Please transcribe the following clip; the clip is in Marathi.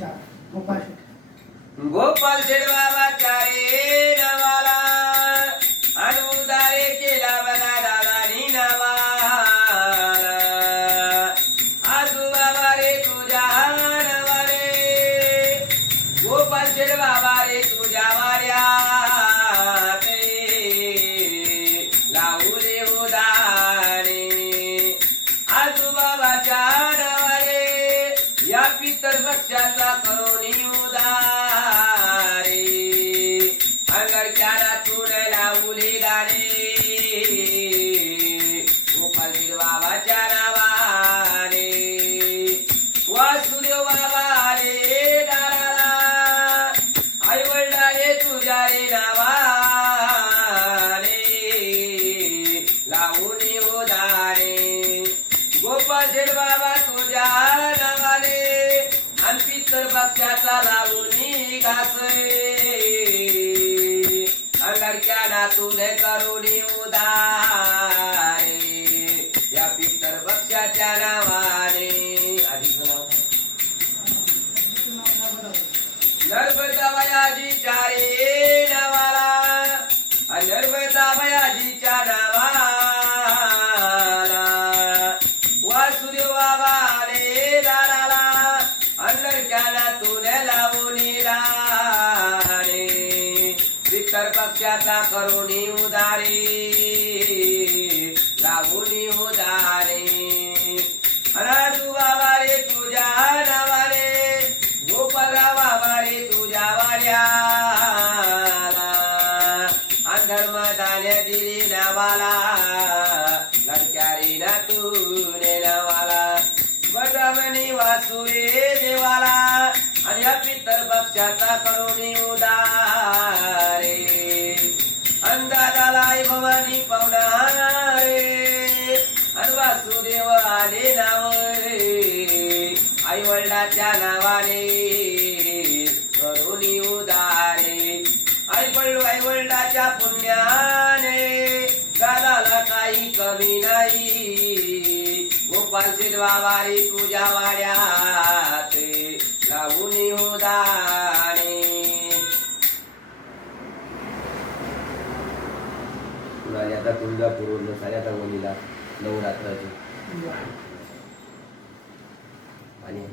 गोपाल शेठ बाबाच्या रे नावाला अनुदारे केला बघा दादानी नावाला आजोबाबा रे तुझ्या नावारे गोपाल शेठ बाबा रे तुझ्या वाऱ्या लावले उदारे आजोबाबाच्या नावारे या पितर पक्षाचा करोनी उदारे अंगडच्या नातून लावले गाणे गोपाल शेठ बाबाच्या नावाने वासुदेव बाबा रे दाराला आई वडिलाने तुझ्या रे नावाने लावून उदारे गोपाल शेठ बाबा तुझ्या नावाने आणि पितर पक्षाचा लावून घासरे अंगडच्या नातून करुणी उदारे या पितर पक्षाच्या नावाने आधीच नाव नर्मदा बयाजीच्या रे नावाला नर्मदा बयाजीच्या नावाला वासुदेव बाबा रे दाराला अंगडच्या नातून लावून राणे पितर पक्षाचा करुणी उदारे लावून उदारे राजू बाबा रे तुझ्या नावाने गोपालराव बाबा रे तुझ्या वाड्याला धर्मदाने दिली नावाला लडक्या रे नातून नावाला बजावणी वासुरे देवाला आणि या पितर पक्षाचा करुणी उदारे अंदाजाला आई भवानी पावणारे आणि वासुदेव आले नाव रे आई वडिलाच्या नावाने करुणी उदारे आई वडिलाच्या पुण्याने दादाला काही कमी नाही गोपाल शेठ बाबा रे तुझ्या वाड्यात लावून उदारे आता तुळजापूर साऱ्या तंगोलीला नवरात्राची आणि